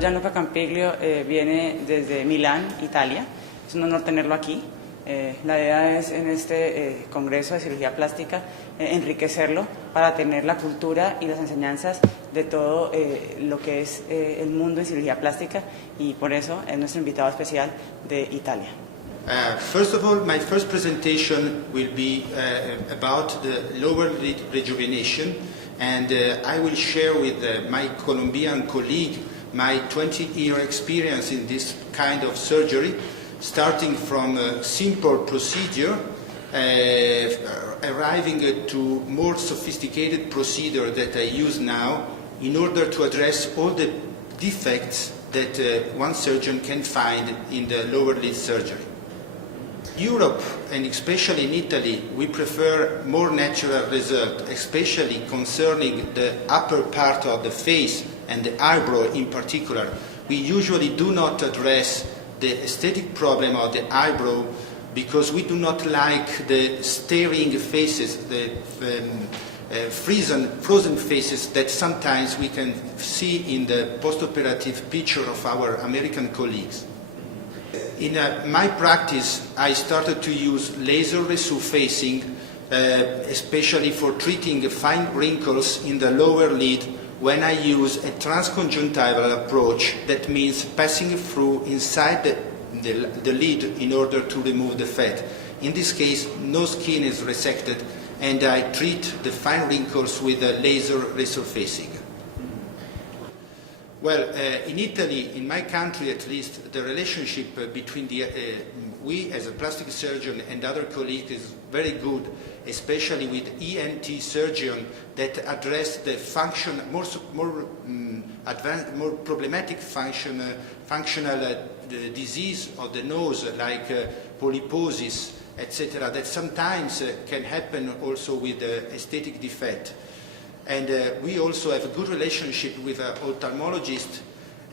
Gian Luca Campiglio viene desde Milán, Italia. Es un honor tenerlo aquí. La idea es en este Congreso de Cirugía Plástica enriquecerlo para tener la cultura y las enseñanzas de todo lo que es el mundo en cirugía plástica, y por eso es nuestro invitado especial de Italia. First of all, my first presentation will be about the lower lid rejuvenation, and I will share with my Colombian colleague my 20-year experience in this kind of surgery, starting from a simple procedure, arriving to more sophisticated procedure that I use now in order to address all the defects that one surgeon can find in the lower lid surgery. Europe, and especially in Italy, we prefer more natural result, especially concerning the upper part of the face and the eyebrow in particular. We usually do not address the aesthetic problem of the eyebrow because we do not like the staring faces, the frozen faces that sometimes we can see in the post-operative picture of our American colleagues. In my practice, I started to use laser resurfacing, especially for treating fine wrinkles in the lower lid, when I use a transconjunctival approach. That means passing through inside the lid in order to remove the fat. In this case, no skin is resected, and I treat the fine wrinkles with a laser resurfacing. Well, in Italy, in my country at least, the relationship between we as a plastic surgeon and other colleagues is very good, especially with ENT surgeons that address the more problematic functional disease of the nose, like polyposis, etc., that sometimes can happen also with aesthetic defect. And we also have a good relationship with ophthalmologists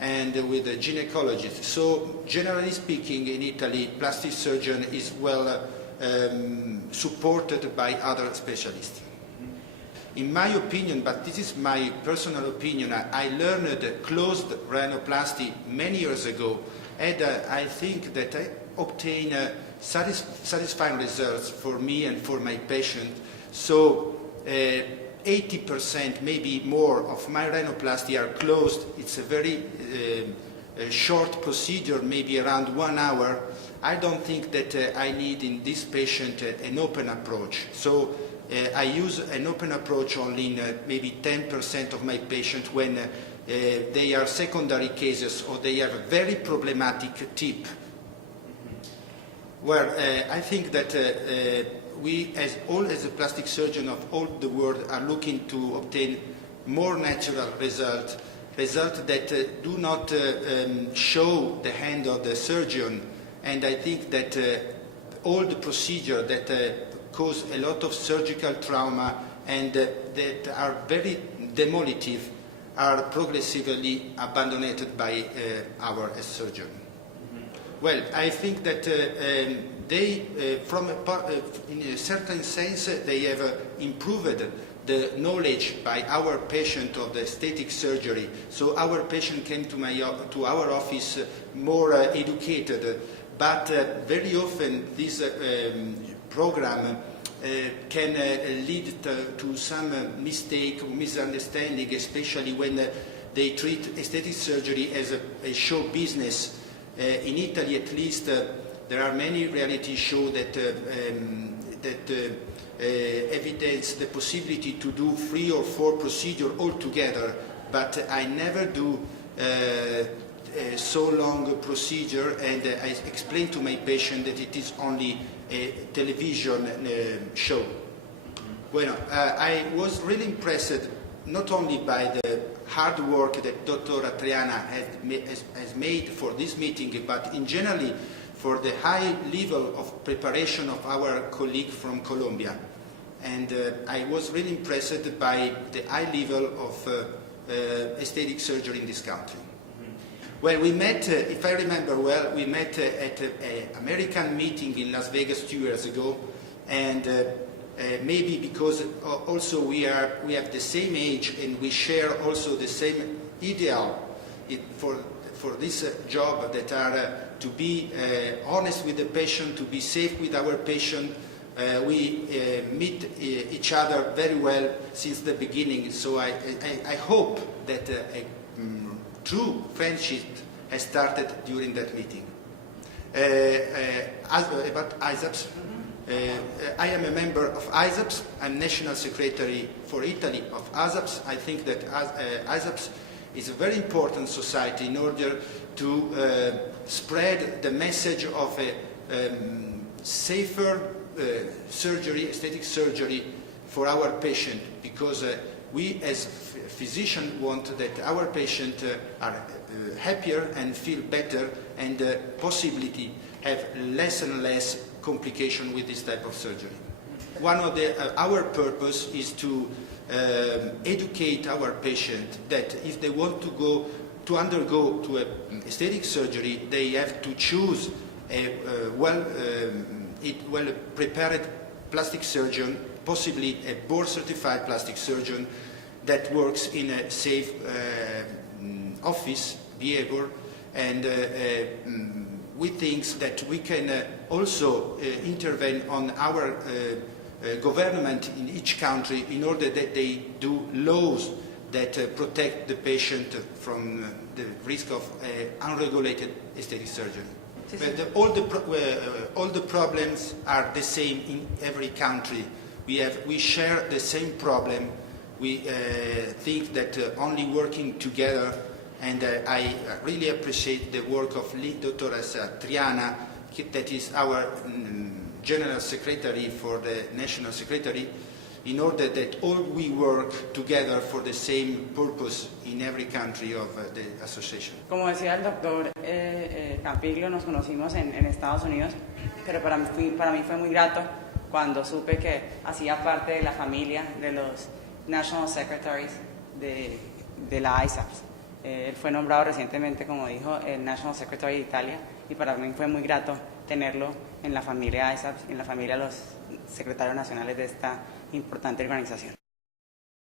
and with a gynecologist. So generally speaking, in Italy, plastic surgeon is well supported by other specialists. In my opinion, but this is my personal opinion, I learned closed rhinoplasty many years ago, and I think that I obtained satisfying results for me and for my patient. So 80%, maybe more, of my rhinoplasty are closed. It's a very short procedure, maybe around 1 hour. I don't think that I need in this patient an open approach. So I use an open approach only in maybe 10% of my patients when they are secondary cases or they have a very problematic tip. Well, I think that we, as a plastic surgeon of all the world, are looking to obtain more natural results that do not show the hand of the surgeon. And I think that all the procedures that cause a lot of surgical trauma and that are very demolitive are progressively abandoned by our surgeon. Well, I think that they, in a certain sense, they have improved the knowledge by our patient of the aesthetic surgery. So our patient came to our office more educated, but very often this program can lead to some mistake or misunderstanding, especially when they treat aesthetic surgery as a show business. In Italy, at least, there are many reality shows that evidence the possibility to do 3 or 4 procedures altogether, but I never do so long procedure, and I explain to my patient that it is only a television show. Well, I was really impressed not only by the hard work that Dr. Triana has made for this meeting, but in general for the high level of preparation of our colleague from Colombia. And I was really impressed by the high level of aesthetic surgery in this country. Well, we met, if I remember well, we met at an American meeting in Las Vegas 2 years ago, and maybe because also we have the same age and we share also the same ideal for this job that are to be honest with the patient, to be safe with our patient. We meet each other very well since the beginning, so I hope that a true friendship has started during that meeting. About ISAPS, I am a member of ISAPS. I'm National Secretary for Italy of ISAPS. I think that ISAPS is a very important society in order to spread the message of a safer surgery, aesthetic surgery for our patient, because we as physicians want that our patients are happier and feel better and possibility have less and less complication with this type of surgery. One of our purpose is to educate our patient that if they want to undergo to a aesthetic surgery, they have to choose a well-prepared plastic surgeon, possibly a board-certified plastic surgeon that works in a safe office behavior, and we think that we can also intervene on our government in each country in order that they do laws that protect the patient from the risk of unregulated aesthetic surgery. But all the problems are the same in every country. We share the same problem. We think that only working together, and I really appreciate the work of Dr. Triana, that is our General Secretary for the National Secretary, in order that all we work together for the same purpose in every country of the association. Como decía el doctor Campiglio, nos conocimos en Estados Unidos, pero para mí fue muy grato cuando supe que hacía parte de la familia de los National Secretaries de la ISAPS. Él fue nombrado recientemente, como dijo, el National Secretary de Italia, y para mí fue muy grato tenerlo en la familia ISAPS, en la familia de los secretarios nacionales de esta importante organización.